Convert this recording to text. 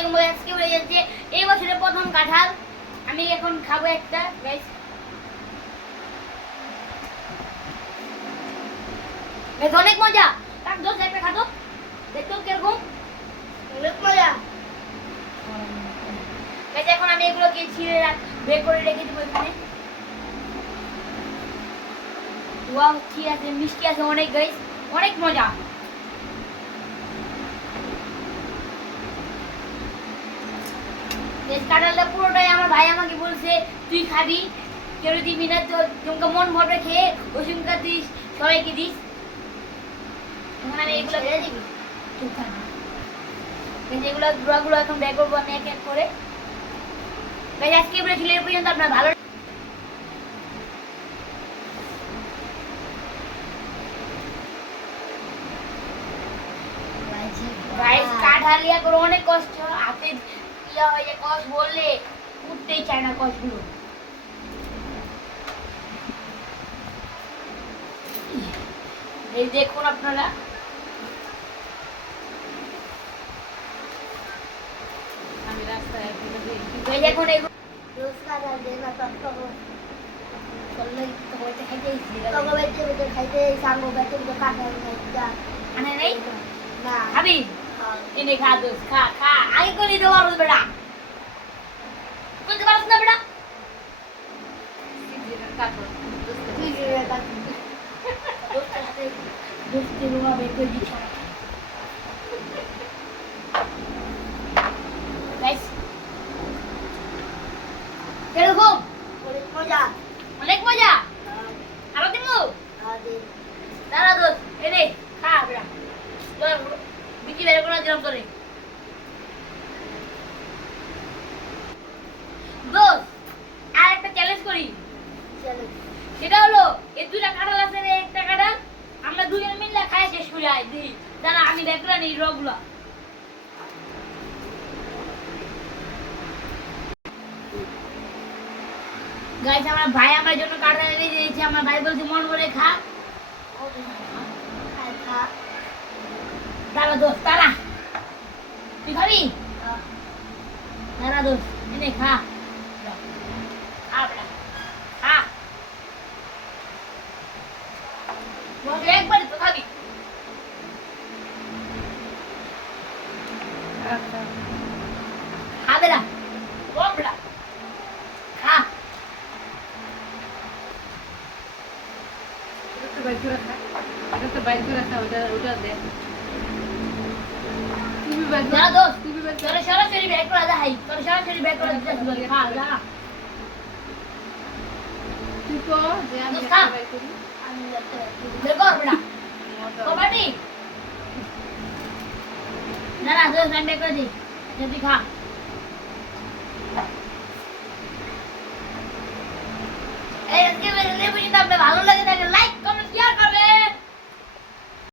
আলাইকুম আজকে বলে যাচ্ছে এই বছরের প্রথম কাঁঠাল আমি এখন খাবো একটা গাইস বেশ অনেক মজা কাক দোষ একটা খাতো দেখতো কিরকম অনেক মজা গাইস এখন আমি এগুলোকে ছিঁড়ে বের করে রেখে দেবো এখানে ওয়াও কি আছে মিষ্টি আছে অনেক গাইস অনেক মজা কাঁঠালটা পুরোটাই আমার ভাই আমাকে বলছে তুই খাবি কেউ দিবি না তো তোমাকে মন ভরে খেয়ে ওই সঙ্গে দিস সবাইকে দিস এখন আমি এগুলো ছেড়ে দিবি যেগুলো গুঁড়াগুলো এখন বের করবো আমি এক এক করে আজকে এগুলো ছিল এর পর্যন্ত আপনার ভালো কাঁঠাল ইয়া করে অনেক কষ্ট হাতে ইয়া হয়ে যায় কষ বললে উঠতেই চায় না কষগুলো এই দেখুন আপনারা আমি রাস্তায় এখন এগুলো আনে নেই খাবি এনে খা দোষ খা খা আগে করে দিতে পারো বেটা করতে পারছ না বেটা দোস্তে রুমা বের করে দিচ্ছ কিরকম অনেক মজা অনেক মজা আরো দিন দাঁড়া দোষ এনে খা বেটা বিকি বের করে দিলাম তোরে দোষ আর একটা চ্যালেঞ্জ করি সেটা হলো এই দুইটা কাঁঠাল আছে রে একটা কাঁঠাল আমরা দুজন মিলে খাই শেষ করে আই দিই দাঁড়া আমি দেখলা নেই রগুলা গাইস আমার ভাই আমার জন্য কাঁঠাল এনে দিয়েছে আমার ভাই বলছে মন ভরে খা দাঁড়া দোস্ত দাঁড়া তুই খাবি দাঁড়া দোস্ত এনে খা একবারে তো খাবি খাবে না বলবড়া খা একটু বাইক করে খা একটু বাইক করে খা ওটা দে তুমি বাইক যা দোস্ত তুমি বাইক করে সরাসরি ব্যাক করে দা হাই তোর সরাসরি ব্যাক করে দিতে বল খা যা তুই তো যে আমি একটা বাইক করি আমি দেখো বড়া কবাডি না না দোস্ত আমি ব্যাক করে দি যদি খা এই আজকে ভিডিও যদি আপনাদের ভালো লাগে তাহলে